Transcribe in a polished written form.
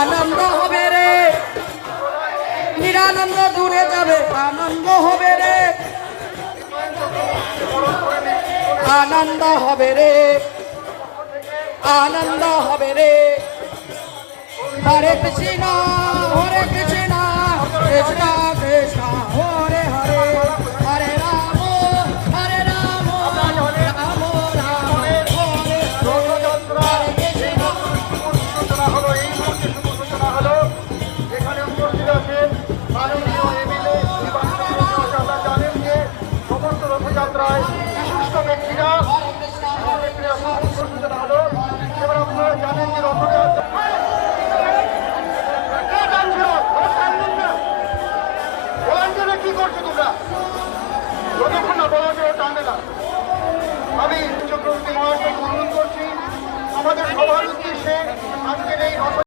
আনন্দ হবে রে, নিরানন্দ দূরে যাবে, আনন্দ হবে রে, আনন্দ হবে রে, আনন্দ হবে রে। হরে কৃষ্ণ কৃষ্ণ